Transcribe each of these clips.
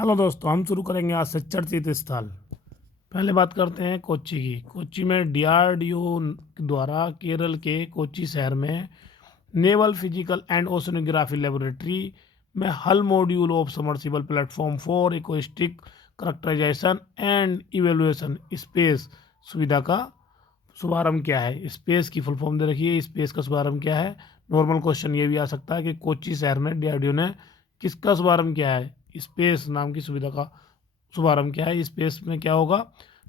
Hello दोस्तों, हम शुरू करेंगे आज से चर्चित स्थल। पहले बात करते हैं कोच्चि की। कोच्चि में डीआरडीओ द्वारा केरल के कोच्चि शहर में naval physical and oceanography laboratory में hull module of submersible platform for acoustic characterisation and evaluation space सुविधा का शुभारंभ किया है। स्पेस की फुल फॉर्म दे रखी है, स्पेस का शुभारंभ किया है। नॉर्मल क्वेश्चन ये भी आ सकता है कि कोच्चि शहर में डीआरडीओ ने किसका शुभारंभ किया है? स्पेस नाम की सुविधा का शुभारंभ किया है। स्पेस में क्या होगा?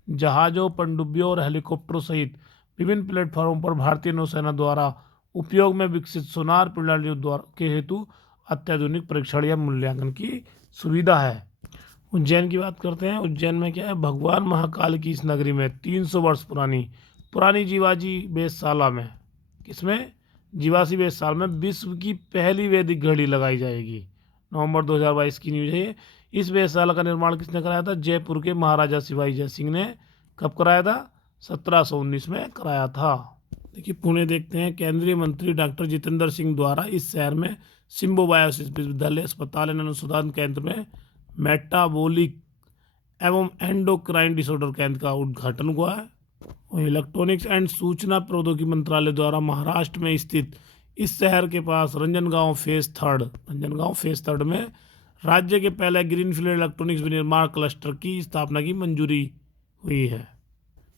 जहाज़ों, पनडुब्बियों और हेलीकॉप्टरों सहित विभिन्न प्लेटफॉर्मों पर भारतीय नौसेना द्वारा उपयोग में विकसित सोनार प्रणालियों द्वारा के हेतु अत्याधुनिक परीक्षण या मूल्यांकन की सुविधा है। उज्जैन की बात करते हैं। उज्जैन में क्या है? भगवान महाकाल की इस नगरी में 300 वर्ष पुरानी जीवाजी वेधशाला में, किसमें? जीवासी वेधशाला में विश्व की पहली वैदिक घड़ी लगाई जाएगी। नवंबर 2022 की न्यूज है ये। इस वेधशाला का निर्माण किसने कराया था? जयपुर के महाराजा शिवाजी जय सिंह ने। कब कराया था? 1719 में कराया था। देखिए पुणे देखते हैं। केंद्रीय मंत्री डॉक्टर जितेंद्र सिंह द्वारा इस शहर में सिम्बोबायोसिस विश्वविद्यालय अस्पताल एवं अनुसंधान केंद्र में मेटाबॉलिक एवं एंडोक्राइन डिसऑर्डर केंद्र का उद्घाटन हुआ है। इलेक्ट्रॉनिक्स एंड सूचना प्रौद्योगिकी मंत्रालय द्वारा महाराष्ट्र में स्थित इस शहर के पास रंजनगांव फेज थर्ड में राज्य के पहले ग्रीनफील्ड इलेक्ट्रॉनिक्स विनिर्माण क्लस्टर की स्थापना की मंजूरी हुई है।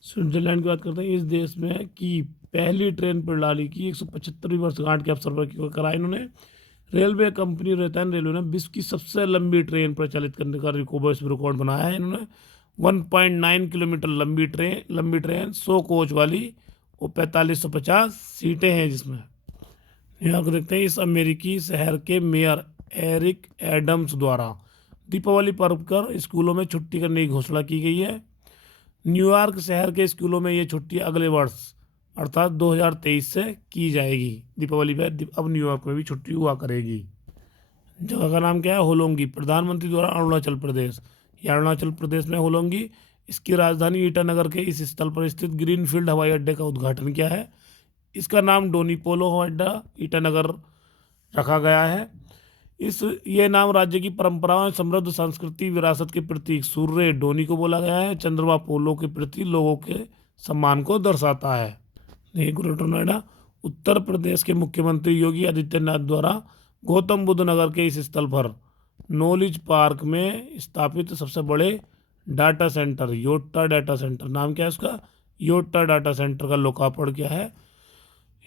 स्विट्जरलैंड की बात करते हैं। इस देश में की पहली ट्रेन प्रणाली की 175वीं वर्षगांठ के अवसर पर करा इन्होंने। रेलवे कंपनी रतन रेलवे ने विश्व की सबसे लंबी ट्रेन प्रचालित करने का रिकॉर्ड बनाया है इन्होंने। 1.9 किलोमीटर लंबी ट्रेन 100 कोच वाली और 4550 सीटें हैं जिसमें। न्यूयॉर्क देखते हैं। इस अमेरिकी शहर के मेयर एरिक एडम्स द्वारा दीपावली पर्व पर स्कूलों में छुट्टी करने की घोषणा की गई है। न्यूयॉर्क शहर के स्कूलों में ये छुट्टी अगले वर्ष अर्थात 2023 से की जाएगी। दीपावली पे अब न्यूयॉर्क में भी छुट्टी हुआ करेगी। जगह का नाम क्या है? होलोंगी। प्रधानमंत्री द्वारा अरुणाचल प्रदेश, या अरुणाचल प्रदेश में होलोंगी, इसकी राजधानी ईटानगर के इस स्थल पर स्थित ग्रीनफील्ड हवाई अड्डे का उद्घाटन किया है। इसका नाम डोनी पोलो हवाई अड्डा ईटानगर रखा गया है। ये नाम राज्य की परंपराओं, समृद्ध सांस्कृतिक विरासत के प्रतीक सूर्य डोनी को बोला गया है। चंद्रमा पोलो के प्रति लोगों के सम्मान को दर्शाता है। ग्रेटर नोएडा। उत्तर प्रदेश के मुख्यमंत्री योगी आदित्यनाथ द्वारा गौतम बुद्ध नगर के इस स्थल पर नॉलेज पार्क में स्थापित सबसे बड़े data centre Yotta data centre, नाम क्या है उसका? योटा डाटा सेंटर का लोकार्पण किया है।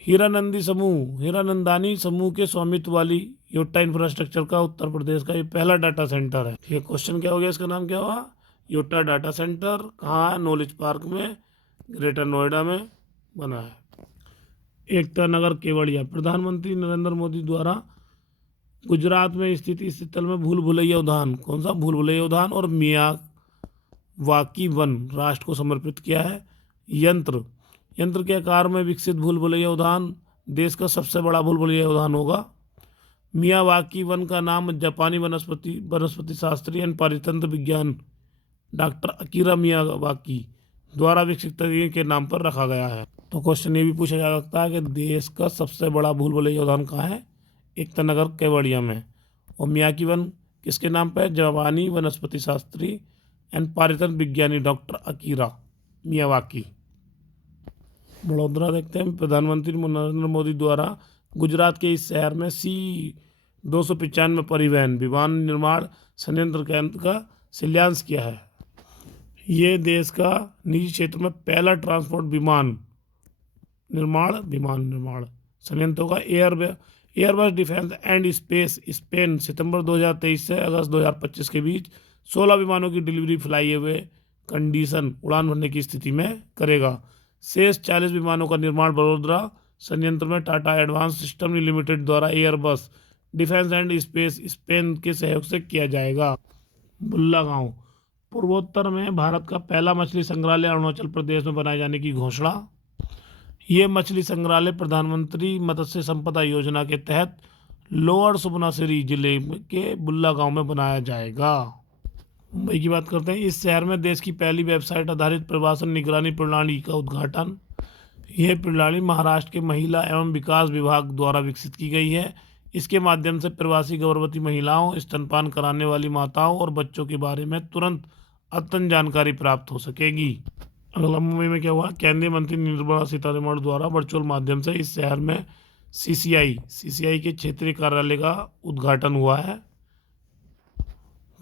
हीरानंदानी समूह के स्वामित्व वाली योटा इंफ्रास्ट्रक्चर का उत्तर प्रदेश का ये पहला डाटा सेंटर है। ठीक है, क्वेश्चन क्या हो गया? इसका नाम क्या हुआ? Yotta data centre. कहाँ है? नॉलेज पार्क में, ग्रेटर नोएडा में बना है। एकता नगर केवड़िया। प्रधानमंत्री नरेंद्र मोदी द्वारा गुजरात में स्थित इस स्थल में भूल भुलैया उद्यान, कौन सा? भूल भुलैया उद्यान और मियावाकी वन राष्ट्र को समर्पित किया है। यंत्र के आकार में विकसित भूल भुलैया उद्यान देश का सबसे बड़ा भूल भुलैया उद्यान होगा। मियावाकी वन का नाम जापानी वनस्पति शास्त्री एवं पारितंत्र विज्ञान डॉक्टर अकीरा मियावाकी द्वारा विकसित तरीके के नाम पर रखा गया है। तो क्वेश्चन ये भी पूछा जा सकता है कि देश का सबसे बड़ा भूल भुलैया उद्यान कहाँ है? एकता नगर केवड़िया में। और मियावाकी वन किसके नाम पर है? जापानी वनस्पति शास्त्री एंड पारितंत्र विज्ञानी डॉक्टर अकीरा मियावाकी। बड़ोदरा देखते हैं। प्रधानमंत्री नरेंद्र मोदी द्वारा गुजरात के इस शहर में C-295 परिवहन विमान निर्माण संयंत्र केंद्र का शिलान्यास किया है। ये देश का निजी क्षेत्र में पहला ट्रांसपोर्ट विमान निर्माण संयंत्र होगा। Airbus defence and space Spain सितंबर 2023 से अगस्त 2025 के बीच 16 विमानों की डिलीवरी फ्लाई अवे कंडीशन उड़ान भरने की स्थिति में करेगा। शेष 40 विमानों का निर्माण बड़ोदरा संयंत्र में टाटा एडवांस सिस्टम लिमिटेड द्वारा Airbus defence and space Spain के सहयोग से किया जाएगा। बुल्ला गांव। पूर्वोत्तर में भारत का पहला मछली संग्रहालय अरुणाचल प्रदेश में बनाए जाने की घोषणा। ये मछली संग्रहालय प्रधानमंत्री मत्स्य संपदा योजना के तहत लोअर सुबनसिरी जिले के बुल्ला गांव में बनाया जाएगा। मुंबई की बात करते हैं। इस शहर में देश की पहली वेबसाइट आधारित प्रवासन निगरानी प्रणाली का उद्घाटन। यह प्रणाली महाराष्ट्र के महिला एवं विकास विभाग द्वारा विकसित की गई है। इसके माध्यम से प्रवासी गर्भवती महिलाओं, स्तनपान कराने वाली माताओं और बच्चों के बारे में तुरंत अद्यतन जानकारी प्राप्त हो सकेगी। अगला मुंबई में क्या हुआ, केंद्रीय मंत्री निर्मला सीतारमण द्वारा वर्चुअल माध्यम से इस शहर में सीसीआई के क्षेत्रीय कार्यालय का उद्घाटन हुआ है।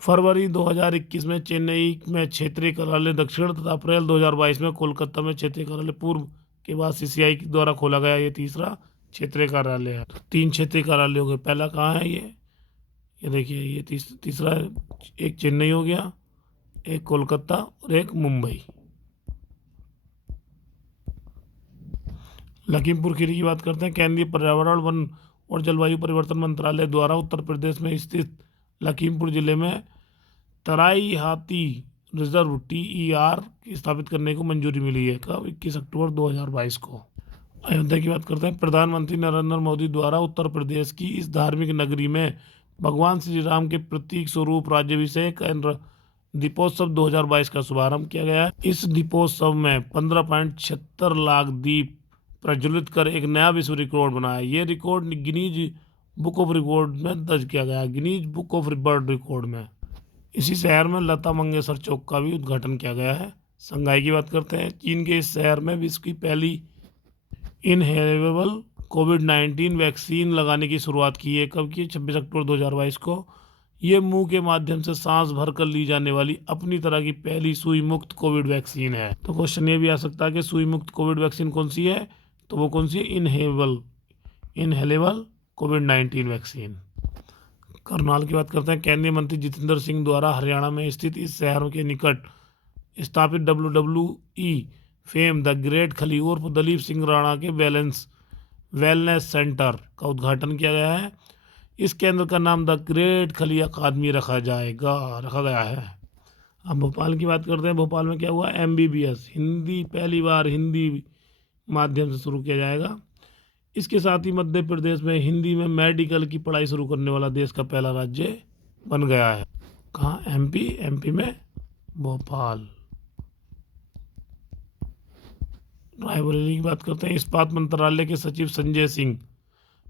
फरवरी 2021 में चेन्नई में क्षेत्रीय कार्यालय दक्षिण तथा अप्रैल 2022 में कोलकाता में क्षेत्रीय कार्यालय पूर्व के बाद सीसीआई द्वारा खोला गया ये तीसरा क्षेत्रीय कार्यालय है। तो 3 क्षेत्रीय कार्यालय हो गए। पहला कहाँ है ये देखिए, ये तीसरा एक चेन्नई हो गया, एक कोलकाता और एक मुंबई। लखीमपुर खीरी की बात करते हैं। केंद्रीय पर्यावरण, वन और जलवायु परिवर्तन मंत्रालय द्वारा उत्तर प्रदेश में स्थित लखीमपुर जिले में तराई हाथी रिजर्व TER स्थापित करने को मंजूरी मिली है। कब? 21 अक्टूबर 2022 को। अयोध्या की बात करते हैं। प्रधानमंत्री नरेंद्र मोदी द्वारा उत्तर प्रदेश की इस धार्मिक नगरी में भगवान श्री राम के प्रतीक स्वरूप राज्याभिषेक एवं दीपोत्सव 2022 का शुभारंभ किया गया है। इस दीपोत्सव में 15.76 लाख दीप प्रज्वलित कर एक नया विश्व रिकॉर्ड बनाया। ये record Guinness book of record में दर्ज किया गया, Guinness book of world record में। इसी शहर में लता मंगेशकर चौक का भी उद्घाटन किया गया है। शंघाई की बात करते हैं। चीन के इस शहर में विश्व की पहली इनहेलेबल कोविड-19 वैक्सीन लगाने की शुरुआत की है। कब की? 26 अक्टूबर 2022 को। ये मुंह के माध्यम से सांस भरकर ली जाने वाली अपनी तरह की पहली सुई मुक्त कोविड वैक्सीन है। तो क्वेश्चन ये भी आ सकता है कि सुई मुक्त कोविड वैक्सीन कौन सी है, तो वो कौन सी है? इनहेलेबल कोविड-19 वैक्सीन। करनाल की बात करते हैं। केंद्रीय मंत्री जितेंद्र सिंह द्वारा हरियाणा में स्थित इस शहर के निकट स्थापित WWE फेम द ग्रेट खली उर्फ दलीप सिंह राणा के वेलनेस सेंटर का उद्घाटन किया गया है। इस केंद्र का नाम द ग्रेट खली अकादमी रखा गया है। अब भोपाल की बात करते हैं। भोपाल में क्या हुआ? MBBS हिंदी पहली बार हिंदी माध्यम से शुरू किया जाएगा। इसके साथ ही मध्य प्रदेश में हिंदी में मेडिकल की पढ़ाई शुरू करने वाला देश का पहला राज्य बन गया है। कहाँ? MP में भोपाल। रायबरेली की बात करते हैं। इस्पात मंत्रालय के सचिव संजय सिंह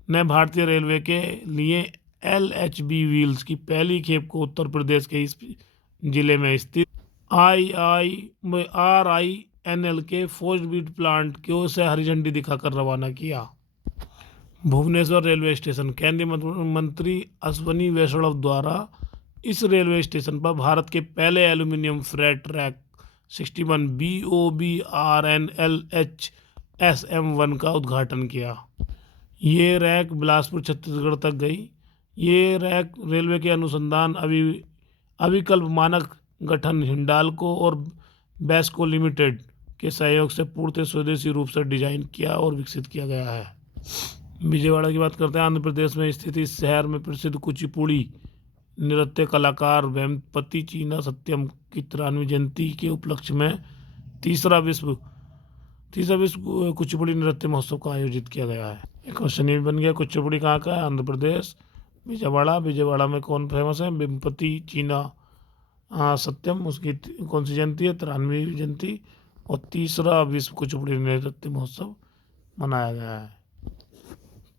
ने भारतीय रेलवे के लिए LHB व्हील्स की पहली खेप को उत्तर प्रदेश के इस जिले में स्थित RINL के फोर्ज बीट प्लांट को से हरी झंडी दिखाकर रवाना किया। Bhubaneswar railway station. केंद्रीय मंत्री अश्वनी वैष्णव द्वारा इस रेलवे स्टेशन पर भारत के पहले aluminium freight rack 61 BOBRNL SM1 का उद्घाटन किया। ये रैक बिलासपुर छत्तीसगढ़ तक गई। ये रैक रेलवे के अनुसंधान अभिकल्प मानक गठन हिंडाल्को और बेस्को लिमिटेड के सहयोग से पूर्णतः स्वदेशी रूप से डिजाइन किया और विकसित किया गया है। विजयवाड़ा की बात करते हैं। आंध्र प्रदेश में स्थित इस शहर में प्रसिद्ध कुचिपुड़ी नृत्य कलाकार वेम्पति चीना सत्यम की 93वीं जयंती के उपलक्ष्य में तीसरा विश्व कुचिपुड़ी नृत्य महोत्सव का आयोजित किया गया है। एक क्वेश्चन ये भी बन गया, कुचिपुड़ी कहाँ का है? आंध्र प्रदेश, विजयवाड़ा में कौन फेमस है? वेम्पति चीना सत्यम, उसकी कौन सी जयंती है? 93वीं जयंती। और तीसरा विश्व कुचिपुड़ी नृत्य महोत्सव मनाया गया है।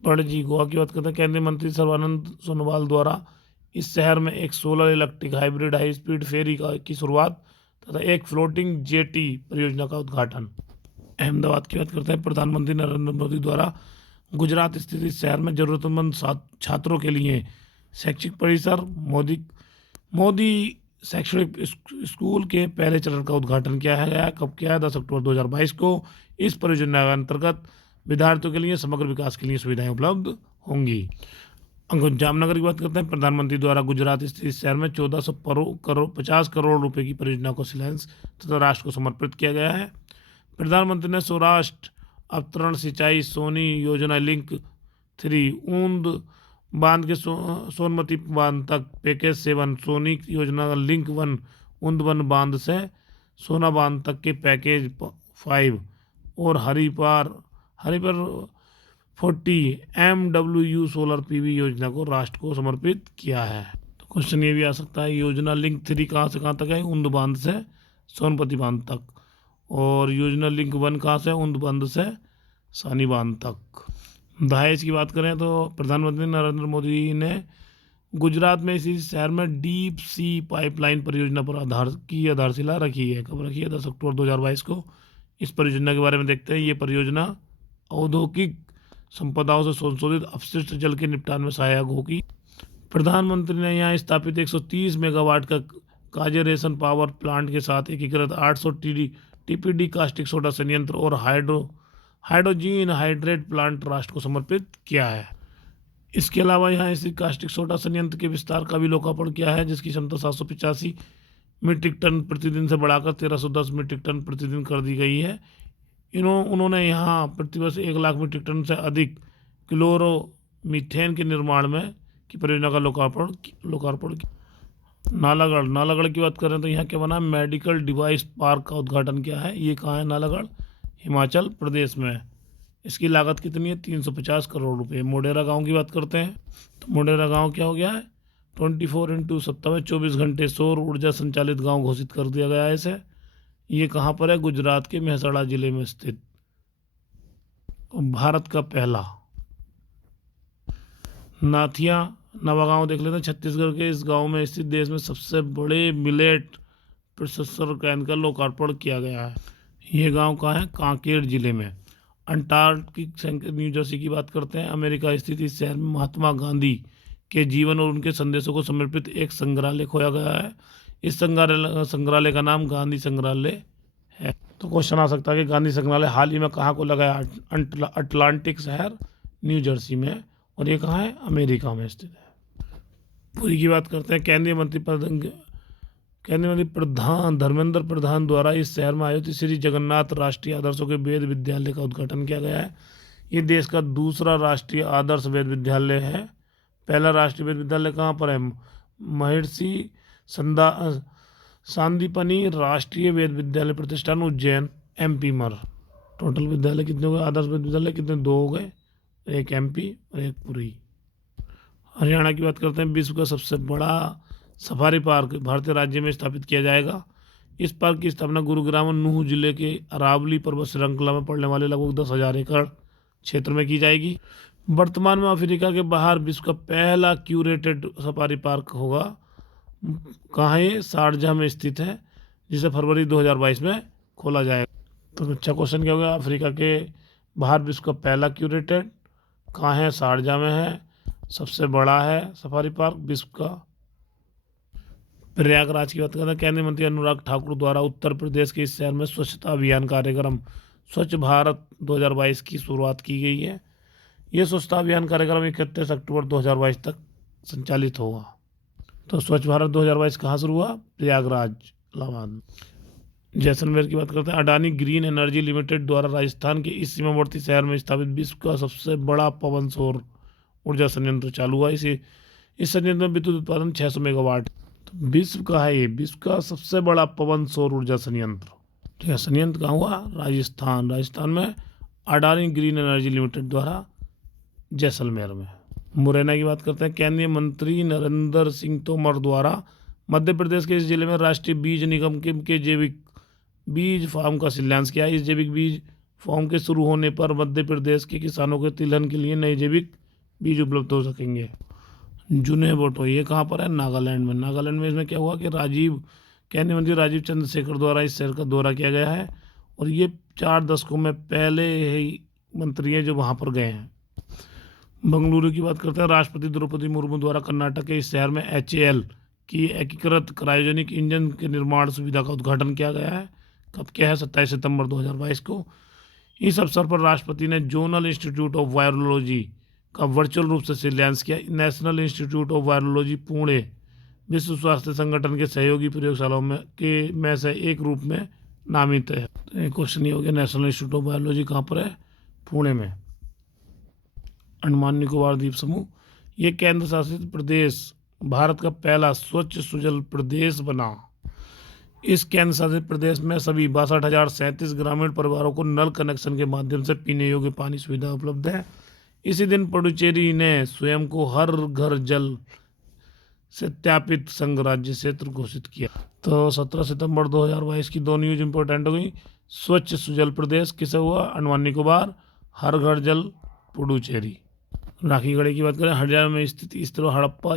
पंडित जी गोवा की बात करते हैं। केंद्रीय मंत्री सर्बानंद सोनोवाल द्वारा इस शहर में एक solar electric hybrid high speed ferry की शुरुआत तथा एक फ्लोटिंग जेटी परियोजना का उद्घाटन। अहमदाबाद की बात करते हैं। प्रधानमंत्री नरेंद्र मोदी द्वारा गुजरात स्थित इस शहर में जरूरतमंद छात्रों के लिए शैक्षिक परिसर मोदी शैक्षणिक स्कूल के पहले चरण का उद्घाटन किया गया। कब किया है? 10 अक्टूबर 2022 को। इस परियोजना के अंतर्गत विद्यार्थियों के लिए समग्र विकास के लिए सुविधाएं उपलब्ध होंगी। जामनगर की बात करते हैं। प्रधानमंत्री द्वारा गुजरात स्थित इस शहर में 1450 करोड़ रुपए की परियोजना को शिलान्यास तथा राष्ट्र को समर्पित किया गया है। प्रधानमंत्री ने सौराष्ट्र अवतरण सिंचाई सोनी योजना लिंक 3 ऊंद बांध के सोनमती बांध तक पैकेज 7 सोनी योजना लिंक 1 ऊंद वन बांध से सोना बांध तक के पैकेज 5 और हरिपर 40 MWU सोलर PV योजना को राष्ट्र को समर्पित किया है। तो क्वेश्चन ये भी आ सकता है, योजना लिंक 3 कहाँ से कहाँ तक है? ऊंद बांध से सोनपति बांध तक। और योजना लिंक 1 कहाँ से? ऊंद बांध से सानी बांध तक। दहेज की बात करें तो प्रधानमंत्री नरेंद्र मोदी ने गुजरात में इसी शहर में डीप सी पाइपलाइन परियोजना पर आधारशिला रखी है। कब रखी है? 10 अक्टूबर 2022 को। इस परियोजना के बारे में देखते हैं। ये परियोजना औद्योगिक संपदाओं से संशोधित अपशिष्ट जल के निपटान में सहायक होगी। प्रधानमंत्री ने यहाँ स्थापित 130 मेगावाट का काजेरेशन पावर प्लांट के साथ एकीकृत 800 टीपीडी कास्टिक सोडा संयंत्र और हाइड्रोजीन हाइड्रेट प्लांट राष्ट्र को समर्पित किया है। इसके अलावा यहाँ इसी कास्टिक सोडा संयंत्र के विस्तार का भी लोकार्पण किया है, जिसकी क्षमता 785 मीट्रिक टन प्रतिदिन से बढ़ाकर 1310 मीट्रिक टन प्रतिदिन कर दी गई है। उन्होंने यहाँ प्रतिवर्ष 1 लाख मीट्रिक टन से अधिक क्लोरोमीथेन के निर्माण में की परियोजना का लोकार्पण किया। नालागढ़ की बात करें तो यहाँ क्या बना? मेडिकल डिवाइस पार्क का उद्घाटन किया है। ये कहाँ है? नालागढ़, हिमाचल प्रदेश में। इसकी लागत कितनी है? 350 करोड़ रुपए। मोढेरा गांव की बात करते हैं तो मोढेरा गांव क्या हो गया है? 24/7 में 24 घंटे सौर ऊर्जा संचालित गांव घोषित कर दिया गया है इसे। ये कहाँ पर है? गुजरात के मेहसाणा जिले में स्थित। भारत का पहला नाथिया नवागांव देख लेते हैं। छत्तीसगढ़ के इस गांव में स्थित देश में सबसे बड़े मिलेट प्रोसेसर केंद्र का लोकार्पण किया गया है। ये गांव कहाँ है? कांकेर जिले में। अंटार्कटिक न्यू जर्सी की बात करते हैं। अमेरिका स्थित इस शहर में महात्मा गांधी के जीवन और उनके संदेशों को समर्पित एक संग्रहालय खोया गया है। इस संग्रहालय का नाम गांधी संग्रहालय है। तो क्वेश्चन आ सकता है कि गांधी संग्रहालय हाल ही में कहाँ को लगाया? अटलांटिक शहर न्यू जर्सी में। और ये कहाँ है? अमेरिका में स्थित है। पुरी की बात करते हैं। केंद्रीय मंत्री प्रधान धर्मेंद्र प्रधान द्वारा इस शहर में आयोजित श्री जगन्नाथ राष्ट्रीय आदर्शों के वेद विद्यालय का उद्घाटन किया गया है। ये देश का दूसरा राष्ट्रीय आदर्श वेद विद्यालय है। पहला राष्ट्रीय वेद विद्यालय कहाँ पर है? महर्षि सांदीपनि राष्ट्रीय वेद विद्यालय प्रतिष्ठान, उज्जैन, MP मर। टोटल विद्यालय कितने हो गए? आदर्श वेद विद्यालय कितने? 2 हो गए, एक MP और एक पुरी। हरियाणा की बात करते हैं। विश्व का सबसे बड़ा सफारी पार्क भारतीय राज्य में स्थापित किया जाएगा। इस पार्क की स्थापना गुरुग्राम और नूह जिले के अरावली पर्वत श्रृंखला में पड़ने वाले लगभग 10,000 एकड़ क्षेत्र में की जाएगी। वर्तमान में अफ्रीका के बाहर विश्व का पहला क्यूरेटेड सफारी पार्क होगा। कहाँ है? शारजाह में स्थित है, जिसे फरवरी 2022 में खोला जाएगा। तो अच्छा क्वेश्चन क्या होगा? अफ्रीका के बाहर विश्व का पहला क्यूरेटेड कहाँ है? शारजाह में है। सबसे बड़ा है सफारी पार्क विश्व का। प्रयागराज की बात करते हैं। केंद्रीय मंत्री अनुराग ठाकुर द्वारा उत्तर प्रदेश के इस शहर में स्वच्छता अभियान कार्यक्रम स्वच्छ भारत 2022 की शुरुआत की गई है। ये स्वच्छता अभियान कार्यक्रम 31 अक्टूबर 2022 तक संचालित होगा। तो स्वच्छ भारत 2022 कहाँ शुरू हुआ? प्रयागराज, इलाहाबाद। जैसलमेर की बात करते हैं। अडानी ग्रीन एनर्जी लिमिटेड द्वारा राजस्थान के इस सीमावर्ती शहर में स्थापित विश्व का सबसे बड़ा पवन सौर ऊर्जा संयंत्र चालू हुआ। इस संयंत्र में विद्युत उत्पादन 600 मेगावाट। तो विश्व का है ये, विश्व का सबसे बड़ा पवन सौर ऊर्जा संयंत्र। ठीक है, संयंत्र कहाँ हुआ? राजस्थान में अडानी ग्रीन एनर्जी लिमिटेड द्वारा जैसलमेर में। मुरैना की बात करते हैं। केंद्रीय मंत्री नरेंद्र सिंह तोमर द्वारा मध्य प्रदेश के इस जिले में राष्ट्रीय बीज निगम के जैविक बीज फार्म का शिलान्यास किया। इस जैविक बीज फार्म के शुरू होने पर मध्य प्रदेश के किसानों के तिलहन के लिए नए जैविक बीज उपलब्ध हो सकेंगे। जुने बोटो, ये कहाँ पर है? नागालैंड में। नागालैंड में इसमें क्या हुआ कि केंद्रीय मंत्री राजीव चंद्रशेखर द्वारा इस शहर का दौरा किया गया है और ये 4 दशकों में पहले ही मंत्री हैं जो वहाँ पर गए हैं। बंगलुरु की बात करते हैं। राष्ट्रपति द्रौपदी मुर्मू द्वारा कर्नाटक के इस शहर में HAL की एकीकृत क्रायोजेनिक इंजन के निर्माण सुविधा का उद्घाटन किया गया है। कब क्या है? 27 सितंबर 2022 को। इस अवसर पर राष्ट्रपति ने जोनल इंस्टीट्यूट ऑफ वायरोलॉजी का वर्चुअल रूप से शिलान्यास किया। National institute of virology Pune विश्व स्वास्थ्य संगठन के सहयोगी प्रयोगशालाओं में से एक रूप में नामित है। तो एक क्वेश्चन ये हो गया, नेशनल इंस्टीट्यूट ऑफ वायरोलॉजी कहाँ पर है? पुणे में। अंडमान निकोबार द्वीप समूह, ये केंद्र शासित प्रदेश भारत का पहला स्वच्छ सुजल प्रदेश बना। इस केंद्र शासित प्रदेश में सभी 62,037 ग्रामीण परिवारों को नल कनेक्शन के माध्यम से पीने योग्य पानी सुविधा उपलब्ध है। इसी दिन पुडुचेरी ने स्वयं को हर घर जल सत्यापित संघ राज्य क्षेत्र घोषित किया। तो 17 सितंबर 2022 की 2 न्यूज इंपॉर्टेंट हो गई। स्वच्छ सुजल प्रदेश किसे हुआ? अंडमान निकोबार। हर घर जल पुडुचेरी। राखी गढ़ी की बात करें, हरियाणा में स्थित इस तरह हड़प्पा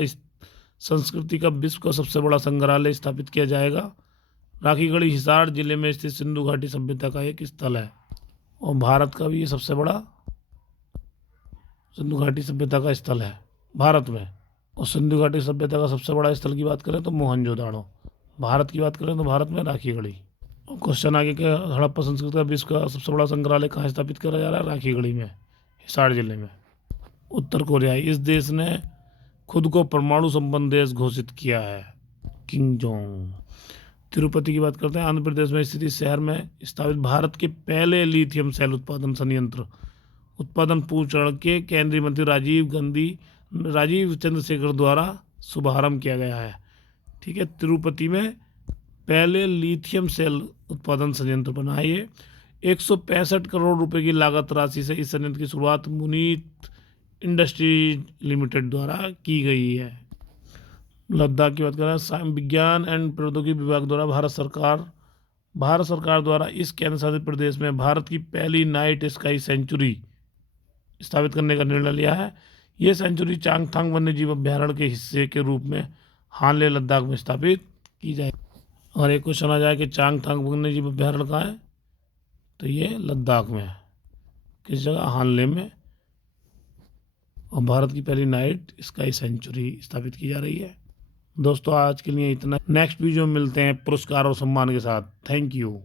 संस्कृति का विश्व का सबसे बड़ा संग्रहालय स्थापित किया जाएगा। राखी गढ़ी हिसार जिले में स्थित सिंधु घाटी सभ्यता का एक स्थल है और भारत का भी ये सबसे बड़ा सिंधु घाटी सभ्यता का स्थल है भारत में। और सिंधु घाटी सभ्यता का सबसे बड़ा स्थल की बात करें तो मोहनजोदाड़ो। भारत की बात करें तो भारत में राखी गढ़ी। और क्वेश्चन आगे के, हड़प्पा संस्कृति का विश्व का सबसे बड़ा संग्रहालय कहाँ स्थापित करा जा रहा है? राखी गढ़ी में, हिसार जिले में। उत्तर कोरिया, इस देश ने खुद को परमाणु संपन्न देश घोषित किया है। Kim Jong. तिरुपति की बात करते हैं, आंध्र प्रदेश में स्थित शहर में स्थापित भारत के पहले लिथियम सेल उत्पादन संयंत्र उत्पादन पूर्ण चरण के केंद्रीय मंत्री राजीव चंद्रशेखर द्वारा शुभारंभ किया गया है। ठीक है, तिरुपति में पहले लिथियम सेल उत्पादन संयंत्र बना है ये। 165 करोड़ रुपए की लागत राशि से इस संयंत्र की शुरुआत मुनीत इंडस्ट्री लिमिटेड द्वारा की गई है। लद्दाख की बात करें, विज्ञान एंड प्रौद्योगिकी विभाग द्वारा भारत सरकार द्वारा इस केंद्र शासित प्रदेश में भारत की पहली नाइट स्काई सेंचुरी स्थापित करने का निर्णय लिया है। ये सेंचुरी चांगथांग वन्यजीव अभ्यारण्य के हिस्से के रूप में हानले लद्दाख में स्थापित की जाए। और एक क्वेश्चन आ जाए कि चांगथांग वन्यजीव अभ्यारण्य कहाँ है, तो ये लद्दाख में है। किस जगह? हानले में। और भारत की पहली नाइट स्काई सेंचुरी स्थापित की जा रही है। दोस्तों आज के लिए इतना। नेक्स्ट वीडियो में मिलते हैं पुरस्कार और सम्मान के साथ। Thank you.